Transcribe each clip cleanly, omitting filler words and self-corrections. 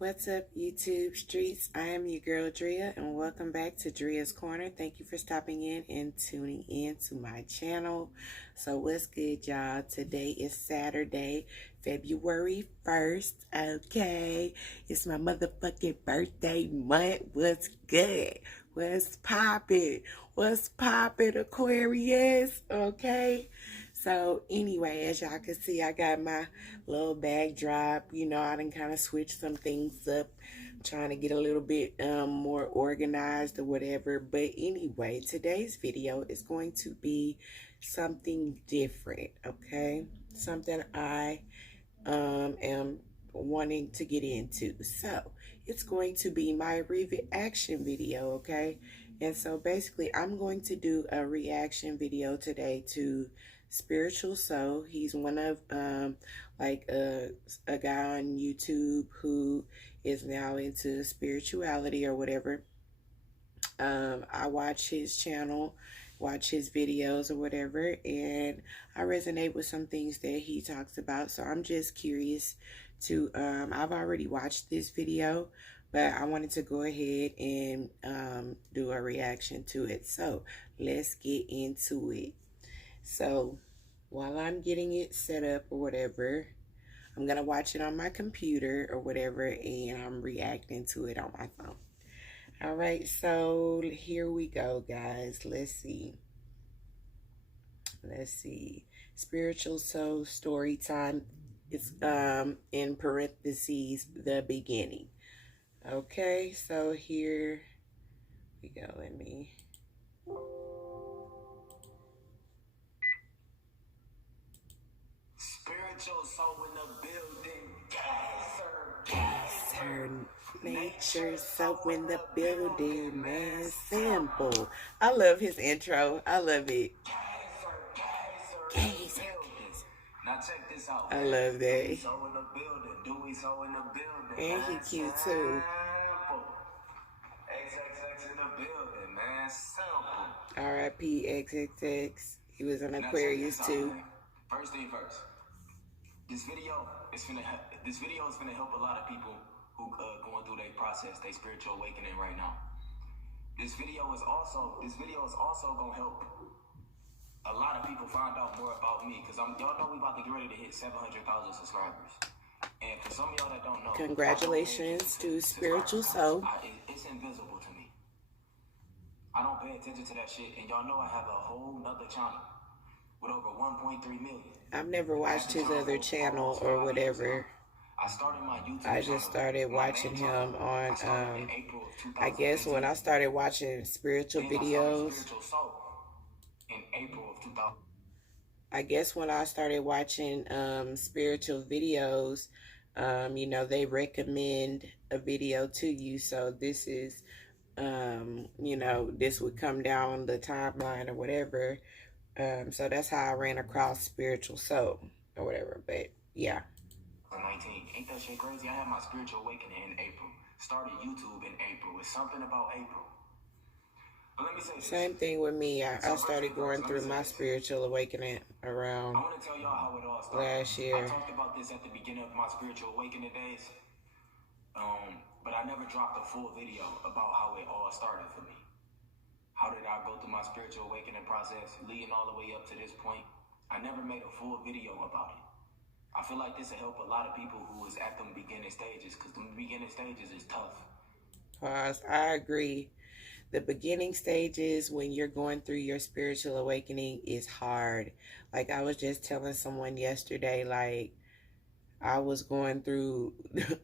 What's up, YouTube streets? I am your girl Drea, and welcome back to Drea's Corner. Thank you for stopping in and tuning in to my channel. So what's good, y'all? Today is Saturday, February 1st. Okay, it's my motherfucking birthday month. What's good? What's poppin'? What's poppin', Aquarius? Okay. So anyway, as y'all can see, I got my little backdrop. You know, I done kind of switched some things up, trying to get a little bit more organized or whatever. But anyway, today's video is going to be something different, okay? Something I am wanting to get into. So it's going to be my reaction video, okay? And so basically, I'm going to do a reaction video today to Spiritual Soul. He's one of like a guy on YouTube who is now into spirituality or whatever. I watch his channel, watch his videos or whatever, and I resonate with some things that he talks about. So I'm just curious to I've already watched this video, but I wanted to go ahead and do a reaction to it. So let's get into it. So while I'm getting it set up or whatever, I'm gonna watch it on my computer or whatever, and I'm reacting to it on my phone. All right, so here we go, guys. Let's see. Spiritual Soul story time. It's in parentheses the beginning. Okay, so here we go. Let me. Spiritual Soul in the building. Cancer, nature, so in the building, man. Sample. I love his intro. I love it. Gazer. Now check this out. I love that. So in the building. Dewey so in the building. And he cute too. XXX in the building, man. Sample. R.I.P. XXX. He was an Aquarius too. First thing first. This video is gonna help a lot of people who going through their process, their spiritual awakening right now. This video is also gonna help a lot of people find out more about me, because y'all know we about to get ready to hit 700,000 subscribers. And for some of y'all that don't know, congratulations to Spiritual Soul. It's invisible to me. I don't pay attention to that shit, and y'all know I have a whole nother channel with over 1.3 million. I've never watched his other channel or whatever. I just started watching him on, I guess when I started watching spiritual videos. In April of 2000. I guess when I started watching spiritual videos, you know, they recommend a video to you. So this is, you know, this would come down the timeline or whatever. So that's how I ran across Spiritual Soul or whatever. But yeah. 19. Ain't that shit crazy? I had my spiritual awakening in April. Started YouTube in April. It's something about April. But let me say this. Same thing with me. I started going through my spiritual awakening around I want to tell y'all how it all started. last year. I talked about this at the beginning of my spiritual awakening days. But I never dropped a full video about how it all started for me. How did I go through my spiritual awakening process, leading all the way up to this point? I never made a full video about it. I feel like this will help a lot of people who is at them beginning stages, because the beginning stages is tough. Pause. I agree. The beginning stages when you're going through your spiritual awakening is hard. Like I was just telling someone yesterday, like I was going through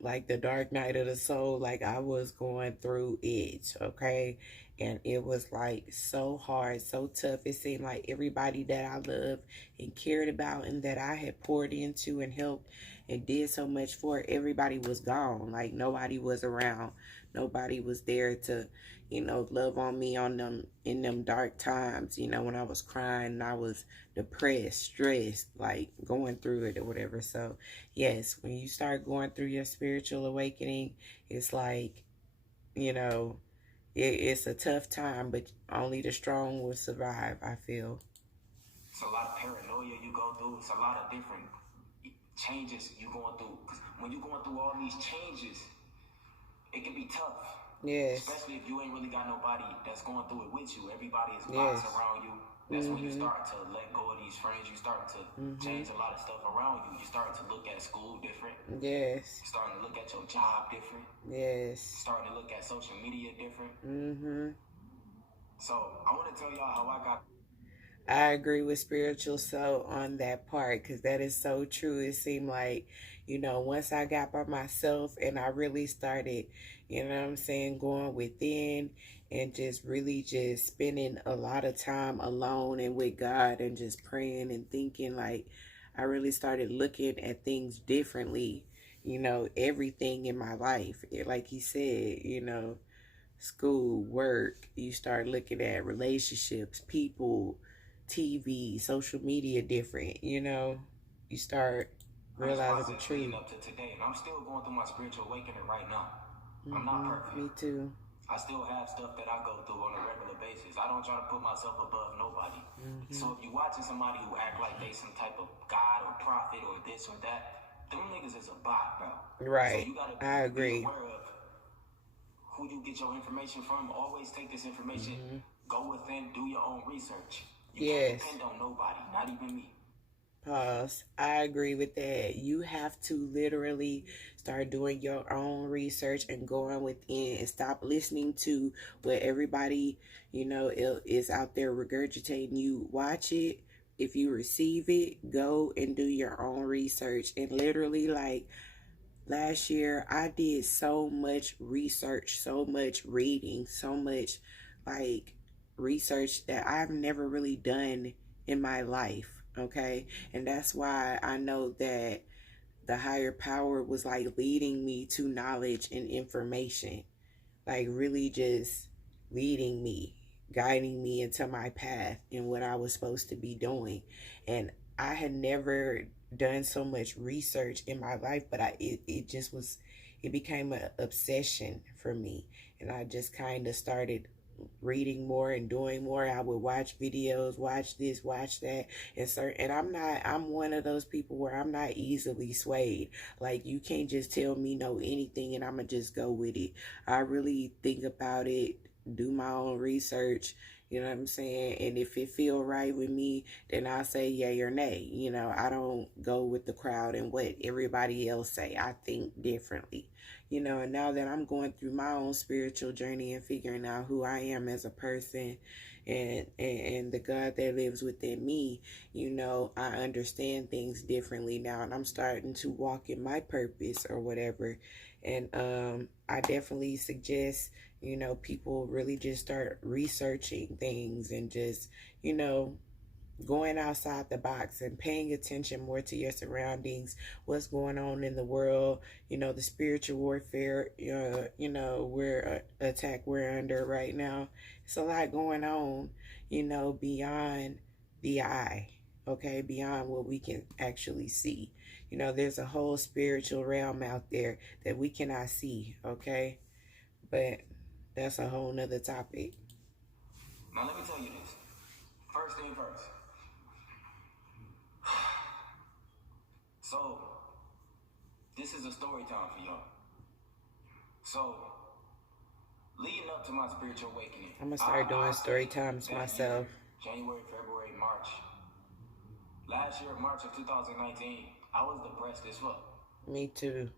like the dark night of the soul. Like I was going through it, okay? And it was like so hard, so tough. It seemed like everybody that I loved and cared about and that I had poured into and helped and did so much for, everybody was gone. Like nobody was around. Nobody was there to, you know, love on me on them in them dark times, you know, when I was crying and I was depressed, stressed, like going through it or whatever. So yes, when you start going through your spiritual awakening, it's like, you know, it's a tough time, but only the strong will survive, I feel. It's a lot of paranoia you go through. It's a lot of different changes you going through. Because when you're going through all these changes, it can be tough. Yes. Especially if you ain't really got nobody that's going through it with you. Everybody is Yes. boxing around you. That's when you start to let go of these friends. You start to change a lot of stuff around you. You start to look at school different. Yes. You're starting to look at your job different. Yes. You're starting to look at social media different. So I want to tell y'all how I got. I agree with Spiritual Soul on that part, because that is so true. It seemed like, you know, once I got by myself and I really started, you know what I'm saying, going within and just really just spending a lot of time alone and with God and just praying and thinking, like, I really started looking at things differently, you know, everything in my life. Like he said, you know, school, work, you start looking at relationships, people, TV, social media different, you know. You start realizing the truth. Up to today, and I'm still going through my spiritual awakening right now. I'm not perfect. Me too. I still have stuff that I go through on a regular basis. I don't try to put myself above nobody. So if you're watching somebody who act like they some type of god or prophet or this or that, them niggas is a bot, bro. Right. So you gotta I agree. be aware of who you get your information from. Always take this information, go within, do your own research. You can't depend on nobody, not even me. Pause. I agree with that. You have to literally start doing your own research and going within and stop listening to what everybody, you know, is out there regurgitating. You watch it. If you receive it, go and do your own research. And literally, like, last year, I did so much research, so much reading, so much, like, research that I've never really done in my life, okay? And that's why I know that the higher power was, like, leading me to knowledge and information, like, really just leading me, guiding me into my path and what I was supposed to be doing. And I had never done so much research in my life, but it just was, it became an obsession for me. And I just kind of started reading more and doing more. I would watch videos, watch this, watch that, and I'm one of those people where I'm not easily swayed. Like, you can't just tell me no anything and I'm gonna just go with it. I really think about it, do my own research, you know what I'm saying? And if it feel right with me, then I'll say yay or nay. You know, I don't go with the crowd and what everybody else say. I think differently. You know, and now that I'm going through my own spiritual journey and figuring out who I am as a person and the God that lives within me, you know, I understand things differently now, and I'm starting to walk in my purpose or whatever. And I definitely suggest, you know, people really just start researching things and just, you know, going outside the box and paying attention more to your surroundings, what's going on in the world, you know, the spiritual warfare, you know, attack we're under right now. It's a lot going on, you know, beyond the eye, okay, beyond what we can actually see. You know, there's a whole spiritual realm out there that we cannot see, okay? But that's a whole nother topic. Now let me tell you this. First thing first. So, this is a story time for y'all. So, leading up to my spiritual awakening, I'm gonna start doing story times myself. January, February, March. Last year, March of 2019, I was depressed as fuck. Me too.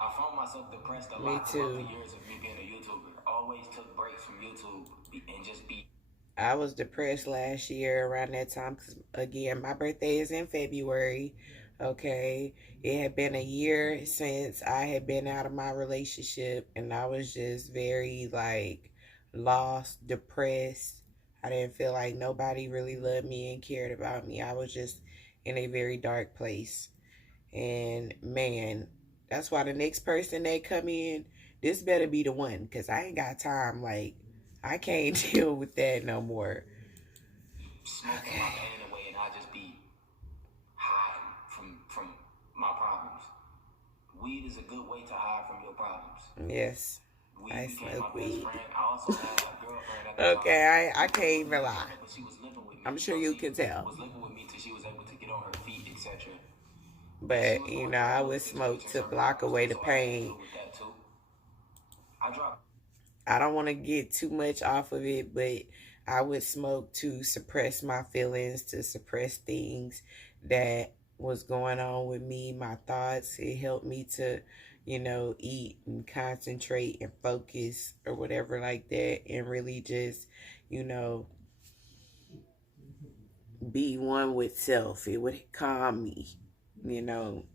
I found myself depressed a lot throughout the years of me being a YouTuber. Always took breaks from YouTube and just be. I was depressed last year around that time because, again, my birthday is in February. Okay, it had been a year since I had been out of my relationship, and I was just very, like, lost, depressed. I didn't feel like nobody really loved me and cared about me. I was just in a very dark place. And man, that's why the next person that come in, this better be the one, because I ain't got time. Like, I can't deal with that no more. Smoking my pain away, and I just be hiding from my problems. Weed is a good way to hide from your problems. Yes. Weed I became smoke my best weed. friend. I also had a girlfriend at the Okay, I can't even lie. But she was living with me. I'm sure you can tell. Was living with me till she was able to get on her feet, etc. But, you know, I would smoke to block away the pain. I dropped. I don't want to get too much off of it, but I would smoke to suppress my feelings, to suppress things that was going on with me, my thoughts. It helped me to, eat and concentrate and focus or whatever like that, and really just, you know, be one with self. It would calm me,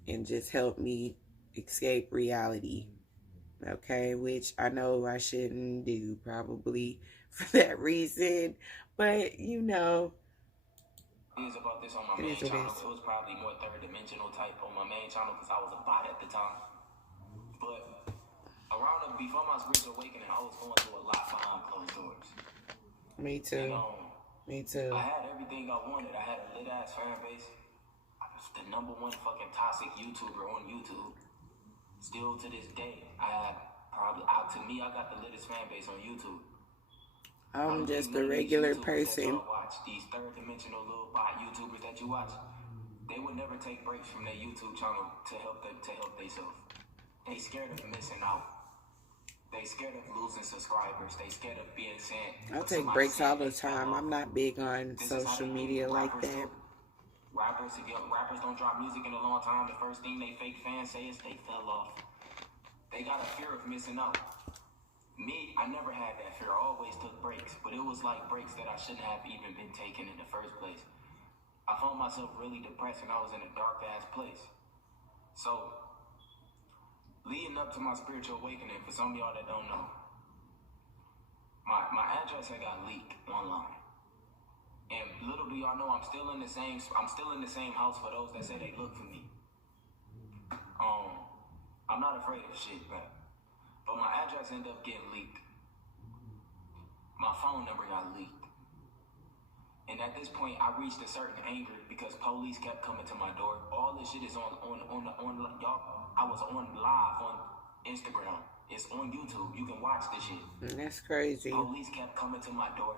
and just help me escape reality. Okay, which I know I shouldn't do probably for that reason, but News about this on my it main is what it channel. is. It was probably more third dimensional type on my main channel because I was a bot at the time. But before my spiritual awakening, I was going through a lot behind closed doors. Me too. Me too. I had everything I wanted. I had a lit ass fan base. I was the #1 fucking toxic YouTuber on YouTube. Still to this day, I had to me, I got the littest fan base on YouTube. I'm just a regular person. Watch these third dimensional little bot YouTubers that you watch. They would never take breaks from their YouTube channel to help themselves. They scared of missing out. They scared of losing subscribers. They scared of being sent. I take breaks all the time. I'm not big on social media like that. Rappers don't drop music in a long time. The first thing they fake fans say is they fell off. They got a fear of missing out. Me, I never had that fear. I always took breaks, but it was like breaks that I shouldn't have even been taken in the first place. I found myself really depressed and I was in a dark ass place. So, leading up to my spiritual awakening, for some of y'all that don't know, my address had got leaked online. And little do y'all know, I'm still in the same house for those that say they look for me. I'm not afraid of shit, man. But my address ended up getting leaked. My phone number got leaked. And at this point, I reached a certain anger because police kept coming to my door. All this shit is on y'all. I was on live on Instagram. It's on YouTube. You can watch this shit. That's crazy. Police kept coming to my door.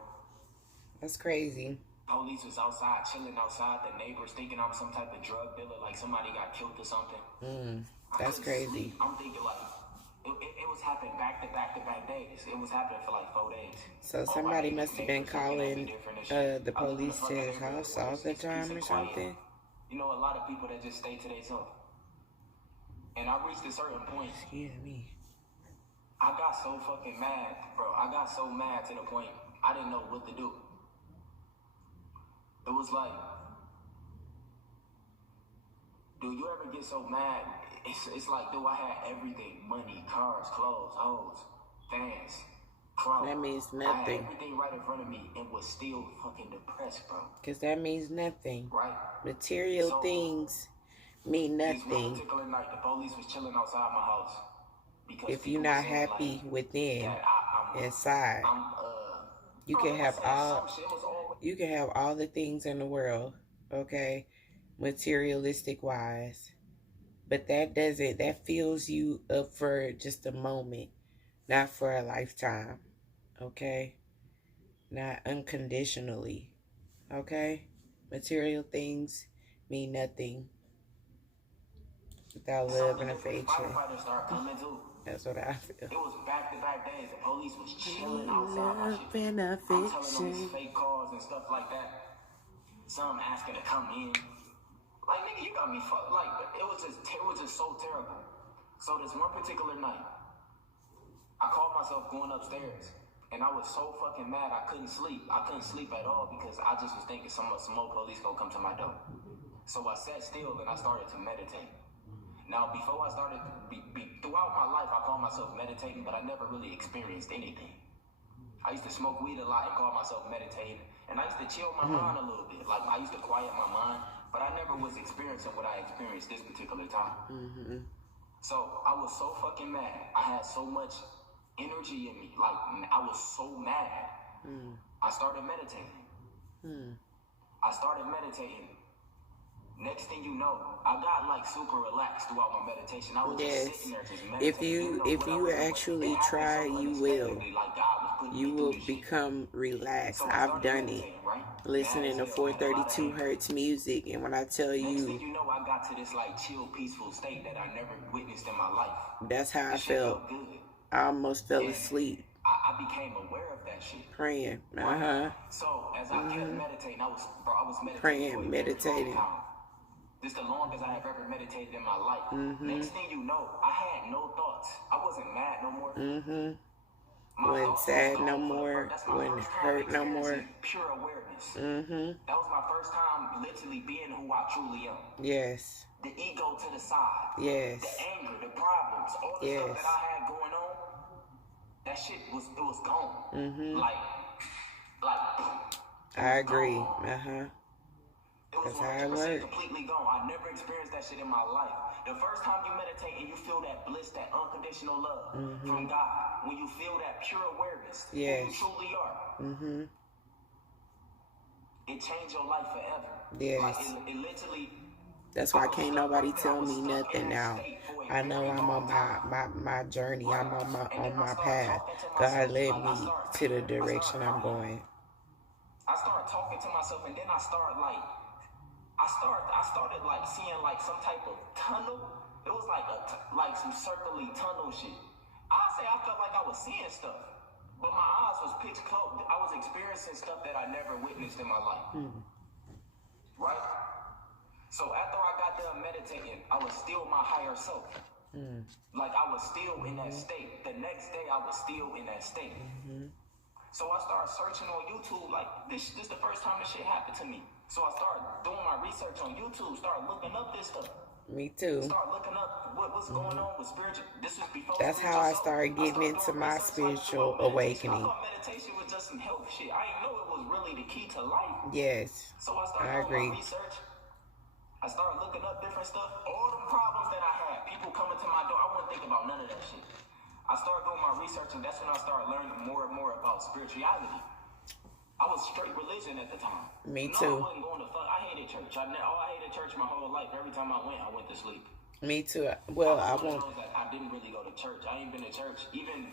That's crazy. Police was outside, chilling outside. The neighbors thinking I'm some type of drug dealer, like somebody got killed or something. That's crazy. I'm thinking like, it was happening back to back days. It was happening for like 4 days. So somebody must have been calling the police to his house all the time or something. You know, a lot of people that just stay to themselves. And I reached a certain point. Excuse me. I got so fucking mad, bro. I got so mad to the point I didn't know what to do. It was like, do you ever get so mad? It's like, I had everything: money, cars, clothes, hoes, fans, clothes. That means I nothing. had everything right in front of me and was still fucking depressed, bro. Because that means nothing. Right? Material things mean This one nothing particular night, the police was chilling outside my house. Because if you're not happy within, inside. You can have all the things in the world, okay, materialistic wise, but that fills you up for just a moment, not for a lifetime, okay, not unconditionally, okay. Material things mean nothing without love and affection. That's what I feel. It was back-to-back days. The police was chilling outside my Love shit. and I'm telling them affection. these fake cars and stuff like that. Some asking to come in. Like, nigga, you got me fucked. Like, it was just so terrible. So this one particular night, I called myself going upstairs. And I was so fucking mad I couldn't sleep. I couldn't sleep at all because I just was thinking some more police gonna come to my door. So I sat still and I started to meditate. Now, before I started, throughout my life, I called myself meditating, but I never really experienced anything. I used to smoke weed a lot and call myself meditating, and I used to chill my mind a little bit. Like, I used to quiet my mind, but I never was experiencing what I experienced this particular time. So, I was so fucking mad. I had so much energy in me. Like, I was so mad. I started meditating. Next thing you know, I got like super relaxed throughout my meditation. I was just sitting there just meditating. If you actually try, you will. You will become relaxed. I've done it. Listening to 432 hertz music, and when I tell Next thing you, you know, I got to this like chill, peaceful state that I never witnessed in my life. that's how I This shit felt. good. I almost fell And asleep I became aware of that shit. praying. Right? So as I kept meditating, I was meditating for Praying, a very long meditating. time. This is the longest I have ever meditated in my life. Next thing you know, I had no thoughts. I wasn't mad no more. My Wasn't thoughts sad was no gone for the more. first. That's my Wasn't first time hurt no more. experiencing pure awareness. That was my first time literally being who I truly am. Yes. The ego to the side. Yes. The anger, the problems, all the stuff that I had going on. That shit was gone. Like I agree. Gone. It was That's how it 100% works. completely gone. I never experienced that shit in my life. The first time you meditate and you feel that bliss, that unconditional love from God, when you feel that pure awareness, who you truly are, it changed your life forever. Yes. Like it literally. That's why can't nobody tell me nothing now. I know I'm on my journey. I'm on my path. God led me to the direction I'm going. I started talking to myself, and then I started like seeing like some type of tunnel. It was like like some circly tunnel shit. I felt like I was seeing stuff, but my eyes was pitch closed. I was experiencing stuff that I never witnessed in my life. Right? So after I got done meditating, I was still my higher self. Like I was still in that state. The next day, I was still in that state. So I started searching on YouTube, like, this is the first time this shit happened to me. So I started doing my research on YouTube, started looking up this stuff. Me too. Start looking up what's going on with spiritual. This was before. That's how I started getting into my spiritual awakening. I thought meditation was just some health shit. I didn't know it was really the key to life. Yes. So I started doing my research. I started looking up different stuff. All the problems that I had, people coming to my door, I wouldn't think about none of that shit. I started doing my research, and that's when I started learning more and more about spirituality. I was straight religion at the time. Me no, too. I wasn't going to fuck. I hated church. I hated church my whole life. Every time I went to sleep. Me too. Well, I won't. I didn't really go to church. I ain't been to church. Even.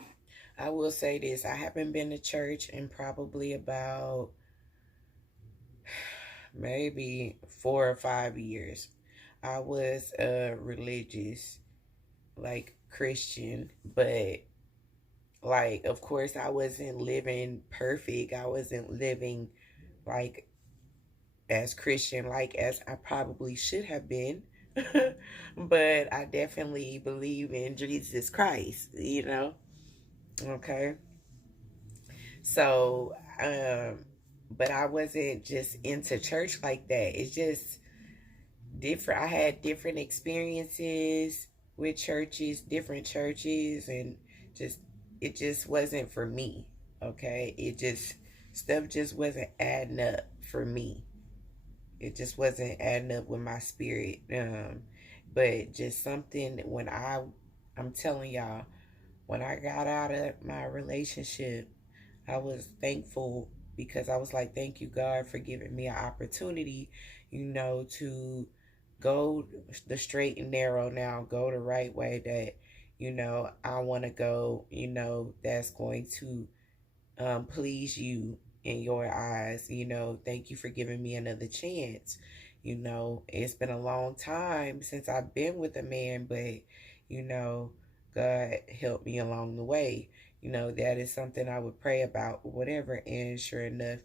I will say this. I haven't been to church in probably about maybe 4 or 5 years. I was religious, like Christian, but like, of course, I wasn't living perfect. I wasn't living like as Christian, like as I probably should have been. But I definitely believe in Jesus Christ, you know? Okay. So, but I wasn't just into church like that. It's just different. I had different experiences with churches, different churches, and it just wasn't for me. Okay. Stuff just wasn't adding up for me. It just wasn't adding up with my spirit. But just something when I'm telling y'all, when I got out of my relationship, I was thankful because I was like, thank you, God, for giving me an opportunity, to go the straight and narrow now, go the right way that, I want to go, that's going to please you in your eyes. Thank you for giving me another chance. It's been a long time since I've been with a man, but, God helped me along the way. That is something I would pray about, whatever. And sure enough,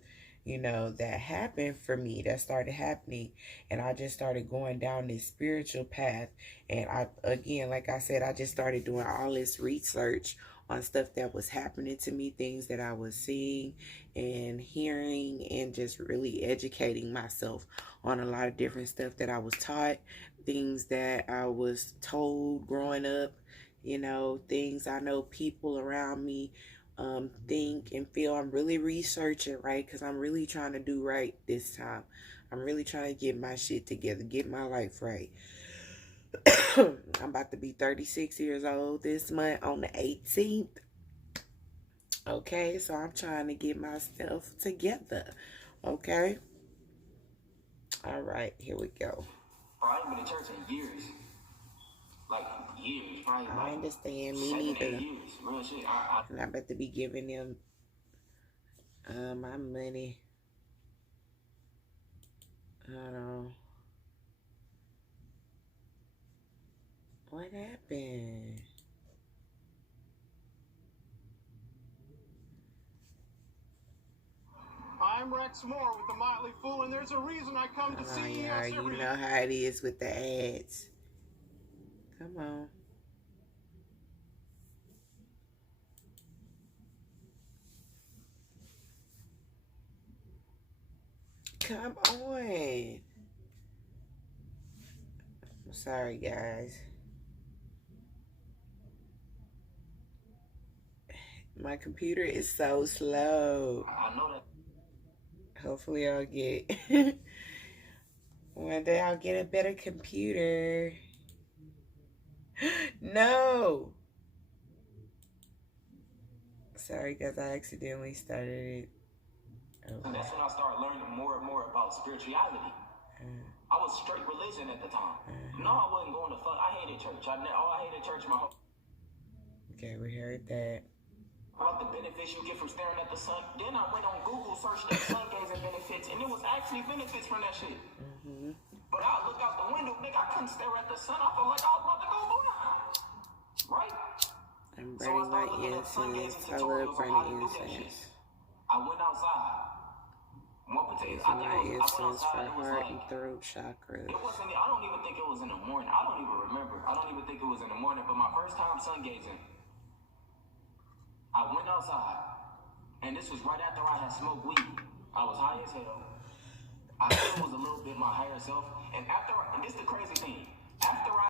that happened for me. That started happening. And I just started going down this spiritual path. And again, like I said, I just started doing all this research on stuff that was happening to me, things that I was seeing and hearing, and just really educating myself on a lot of different stuff that I was taught, things that I was told growing up, things I know people around me think and feel. I'm really researching, right? Because I'm really trying to do right this time. I'm really trying to get my shit together, get my life right. I'm about to be 36 years old this month on the 18th. Okay, so I'm trying to get myself together. Okay. All right, here we go. I ain't been to church in years. Like years, probably. I understand. Me 7, neither. 8 years. Real shit. And I'm about to be giving them my money. Hold on. What happened? I'm Rex Moore with the Motley Fool, and there's a reason I come to Come on, CES y'all. You every know how it is with the ads. Come on. Come on. I'm sorry, guys. My computer is so slow. I know that. Hopefully I'll get one day I'll get a better computer. No. Sorry guys, I accidentally started it. And that's when I started learning more and more about spirituality. I was straight religion at the time. No, I wasn't going to fuck. I hated church. I hated church my whole. Okay, we heard that. About the benefits you get from staring at the sun. Then I went on Google, searched up sun gazing benefits, and there was actually benefits from that shit. But I look out the window, nigga, I couldn't stare at the sun. I felt like I was about to go blind. Right? I'm So I burning my started looking at sun incense. gazing I love tutorials on how to burning do that shit. incense. I went outside. One potato. Using my I went incense for outside. It was heart like and throat chakras. it wasn't. I don't even think it was in the morning. I don't even remember. I don't even think it was in the morning. But my first time sun gazing, I went outside, and this was right after I had smoked weed. I was high as hell. I still was a little bit my higher self. And this is the crazy thing. After I